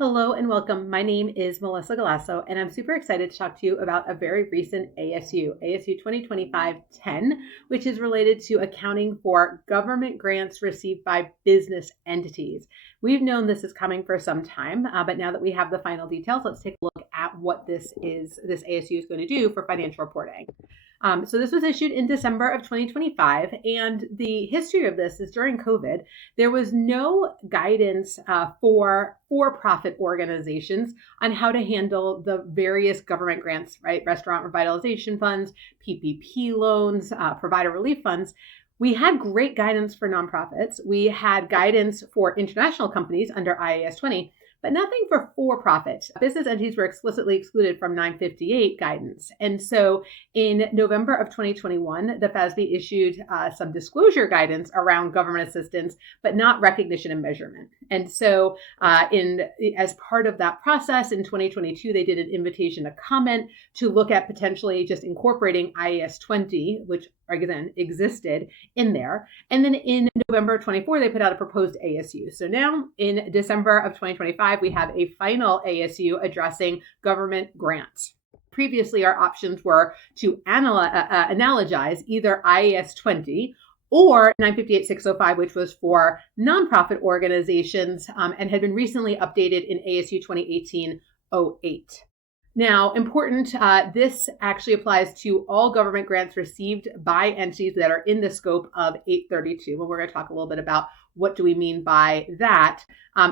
Hello and welcome. My name is Melissa Galasso, and I'm super excited to talk to you about a very recent ASU 2025-10, which is related to accounting for government grants received by business entities. We've known this is coming for some time, but now that we have the final details, let's take a look at what this ASU is going to do for financial reporting. So this was issued in December of 2025, and the history of this is during COVID, there was no guidance for for-profit organizations on how to handle the various government grants, right? Restaurant revitalization funds, PPP loans, provider relief funds. We had great guidance for nonprofits. We had guidance for international companies under IAS 20, but nothing for-profit. Business entities were explicitly excluded from 958 guidance. And so in November of 2021, the FASB issued some disclosure guidance around government assistance, but not recognition and measurement. And so as part of that process in 2022, they did an invitation to comment to look at potentially just incorporating IAS 20, which again existed in there. And then in November of 24, they put out a proposed ASU. So now in December of 2025, we have a final ASU addressing government grants. Previously, our options were to analogize either IAS 20 or 958-605, which was for nonprofit organizations and had been recently updated in ASU 2018-08. Now, important, this actually applies to all government grants received by entities that are in the scope of 832. And we're going to talk a little bit about what do we mean by that.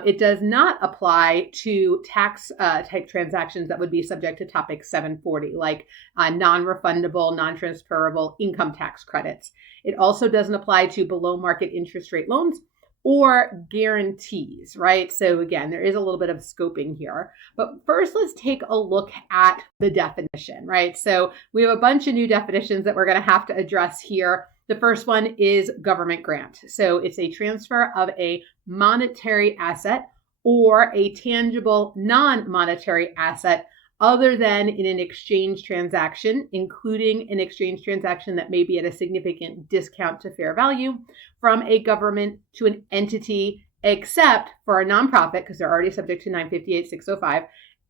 It does not apply to tax type transactions that would be subject to Topic 740, like non-refundable, non-transferable income tax credits. It also doesn't apply to below market interest rate loans or guarantees, right? So again, there is a little bit of scoping here. But first, let's take a look at the definition, right? So we have a bunch of new definitions that we're going to have to address here. The first one is government grant. So it's a transfer of a monetary asset or a tangible non-monetary asset other than in an exchange transaction, including an exchange transaction that may be at a significant discount to fair value from a government to an entity, except for a nonprofit, because they're already subject to 958-605,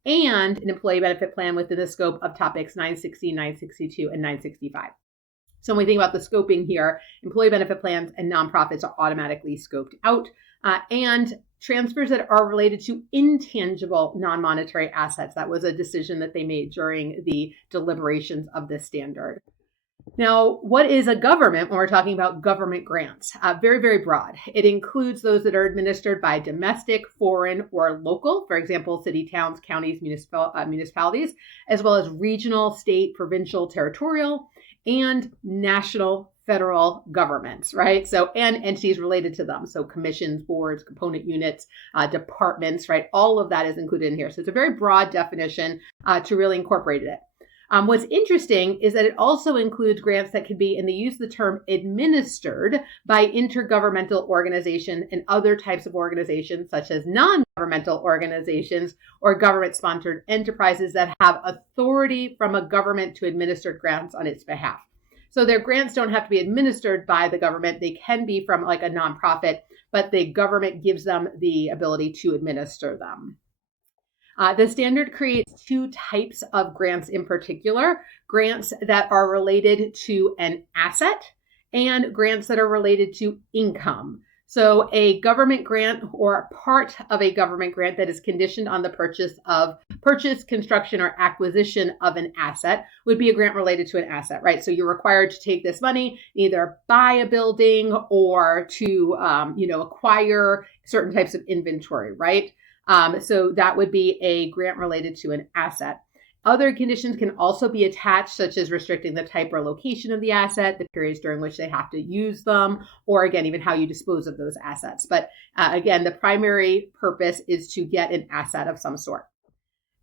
and an employee benefit plan within the scope of topics 960, 962, and 965. So when we think about the scoping here, employee benefit plans and nonprofits are automatically scoped out, and transfers that are related to intangible non-monetary assets. That was a decision that they made during the deliberations of this standard. Now, what is a government when we're talking about government grants? Very, very broad. It includes those that are administered by domestic, foreign, or local, for example, city, towns, counties, municipalities, as well as regional, state, provincial, territorial, and national federal governments, right? So, and entities related to them. So commissions, boards, component units, departments, right? All of that is included in here. So it's a very broad definition to really incorporate it. What's interesting is that it also includes grants that could be, and they use the term administered by intergovernmental organizations and other types of organizations, such as non-governmental organizations or government-sponsored enterprises that have authority from a government to administer grants on its behalf. So their grants don't have to be administered by the government. They can be from like a nonprofit, but the government gives them the ability to administer them. The standard creates two types of grants in particular, grants that are related to an asset and grants that are related to income. So a government grant or part of a government grant that is conditioned on the purchase, construction, or acquisition of an asset would be a grant related to an asset, right? So you're required to take this money, either buy a building or to, acquire certain types of inventory, right? So that would be a grant related to an asset. Other conditions can also be attached, such as restricting the type or location of the asset, the periods during which they have to use them, or again, even how you dispose of those assets. But again, the primary purpose is to get an asset of some sort.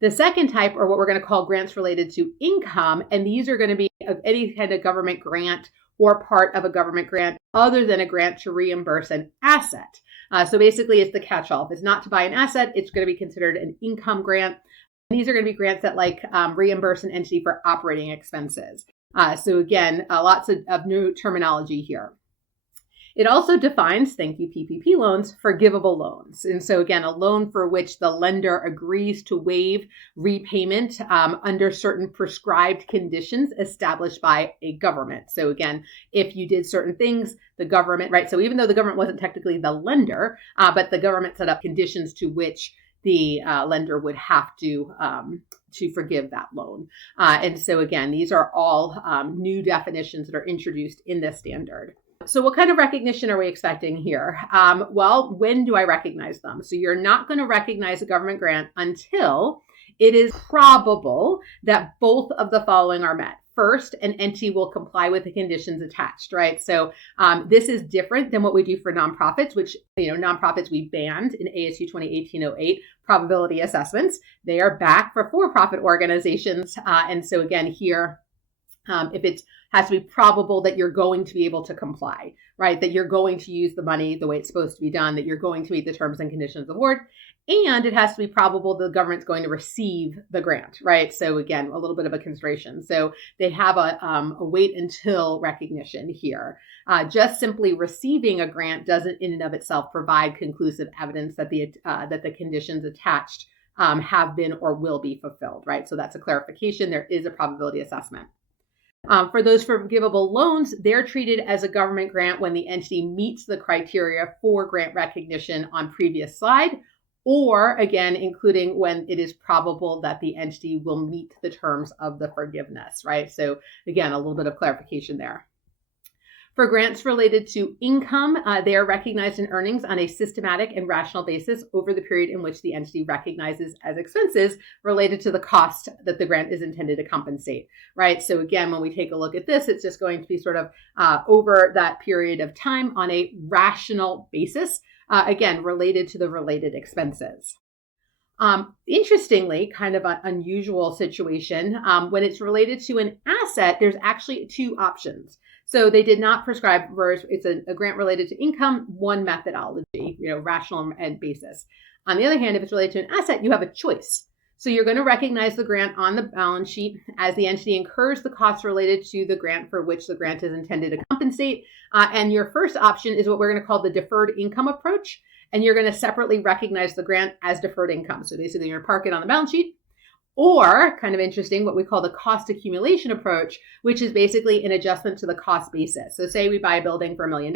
The second type are what we're going to call grants related to income, and these are going to be any kind of government grant or part of a government grant other than a grant to reimburse an asset. So basically, it's the catch-all. If it's not to buy an asset, it's going to be considered an income grant. And these are going to be grants that reimburse an entity for operating expenses. So again, lots of new terminology here. It also defines, thank you, PPP loans, forgivable loans. And so again, a loan for which the lender agrees to waive repayment under certain prescribed conditions established by a government. So again, if you did certain things, the government, right? So even though the government wasn't technically the lender, but the government set up conditions to which the lender would have to forgive that loan. And so again, these are all new definitions that are introduced in this standard. So what kind of recognition are we expecting here? Well, when do I recognize them? So you're not going to recognize a government grant until it is probable that both of the following are met. First, an entity will comply with the conditions attached, right? So this is different than what we do for nonprofits, which, nonprofits we banned in ASU 2018-08 probability assessments. They are back for for-profit organizations. And so again, here, if it has to be probable that you're going to be able to comply, right? That you're going to use the money the way it's supposed to be done, that you're going to meet the terms and conditions of award, and it has to be probable the government's going to receive the grant, right? So again, a little bit of a consideration. So they have a wait until recognition here. Just simply receiving a grant doesn't in and of itself provide conclusive evidence that the conditions attached have been or will be fulfilled, right? So that's a clarification. There is a probability assessment. For those forgivable loans, they're treated as a government grant when the entity meets the criteria for grant recognition on previous slide, or again, including when it is probable that the entity will meet the terms of the forgiveness, right? So again, a little bit of clarification there. For grants related to income, they are recognized in earnings on a systematic and rational basis over the period in which the entity recognizes as expenses related to the cost that the grant is intended to compensate, right? So again, when we take a look at this, it's just going to be sort of over that period of time on a rational basis, again, related to the related expenses. Interestingly, kind of an unusual situation, when it's related to an asset, there's actually two options. So they did not prescribe, it's a grant related to income, one methodology, rational and basis. On the other hand, if it's related to an asset, you have a choice. So you're going to recognize the grant on the balance sheet as the entity incurs the costs related to the grant for which the grant is intended to compensate. And your first option is what we're going to call the deferred income approach. And you're going to separately recognize the grant as deferred income. So basically, you're going to park it on the balance sheet. Or, kind of interesting, what we call the cost accumulation approach, which is basically an adjustment to the cost basis. So say we buy a building for $1 million,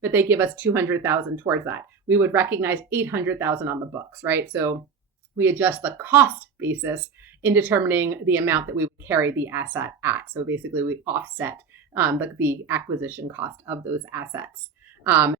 but they give us $200,000 towards that. We would recognize $800,000 on the books, right? So we adjust the cost basis in determining the amount that we would carry the asset at. So basically, we offset the acquisition cost of those assets.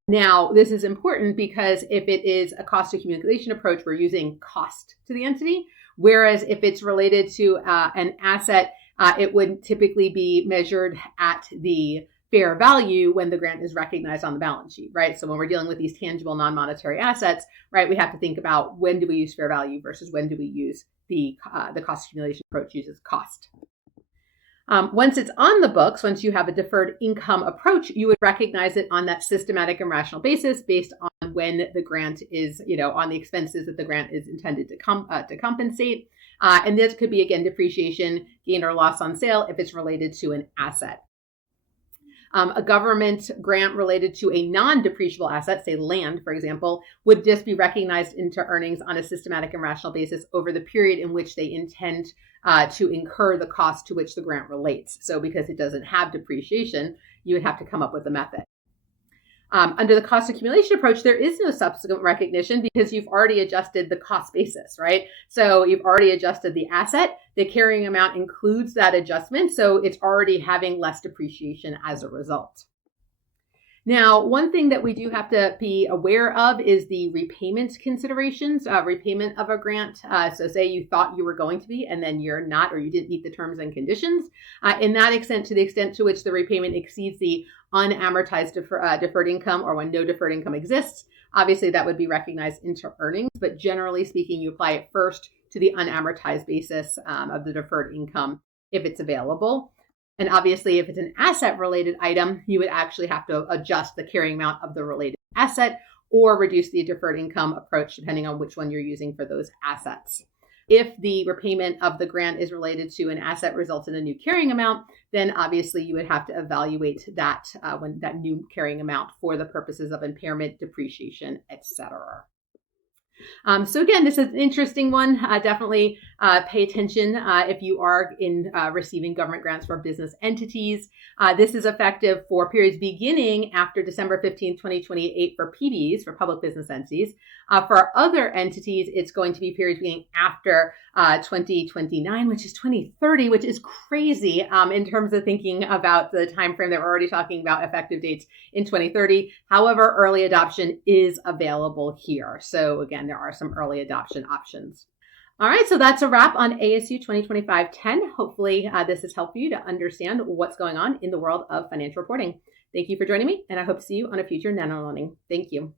Now, this is important because if it is a cost accumulation approach, we're using cost to the entity. Whereas if it's related to an asset, it would typically be measured at the fair value when the grant is recognized on the balance sheet, right? So when we're dealing with these tangible non-monetary assets, right, we have to think about when do we use fair value versus when do we use the cost accumulation approach uses cost. Once it's on the books, once you have a deferred income approach, you would recognize it on that systematic and rational basis based on when the grant is, on the expenses that the grant is intended to compensate. And this could be, again, depreciation, gain or loss on sale if it's related to an asset. A government grant related to a non-depreciable asset, say land, for example, would just be recognized into earnings on a systematic and rational basis over the period in which they intend to incur the cost to which the grant relates. So because it doesn't have depreciation, you would have to come up with a method. Under the cost accumulation approach, there is no subsequent recognition because you've already adjusted the cost basis, right? So you've already adjusted the asset. The carrying amount includes that adjustment, so it's already having less depreciation as a result. Now, one thing that we do have to be aware of is the repayment considerations, repayment of a grant. So say you thought you were going to be, and then you're not, or you didn't meet the terms and conditions. In that extent, to the extent to which the repayment exceeds the unamortized deferred income, or when no deferred income exists, obviously that would be recognized into earnings. But generally speaking, you apply it first to the unamortized basis of the deferred income if it's available. And obviously, if it's an asset-related item, you would actually have to adjust the carrying amount of the related asset or reduce the deferred income approach, depending on which one you're using for those assets. If the repayment of the grant is related to an asset results in a new carrying amount, then obviously you would have to evaluate that when that new carrying amount for the purposes of impairment, depreciation, etc. So again, this is an interesting one. Definitely pay attention if you are in receiving government grants for business entities. This is effective for periods beginning after December 15, 2028 for PBs, for public business entities. For other entities, it's going to be periods beginning after 2029, which is 2030, which is crazy in terms of thinking about the time frame that we're already talking about effective dates in 2030. However, early adoption is available here. So again, there are some early adoption options. All right, so that's a wrap on ASU 2025-10. Hopefully this has helped you to understand what's going on in the world of financial reporting. Thank you for joining me, and I hope to see you on a future Nano Learning. Thank you.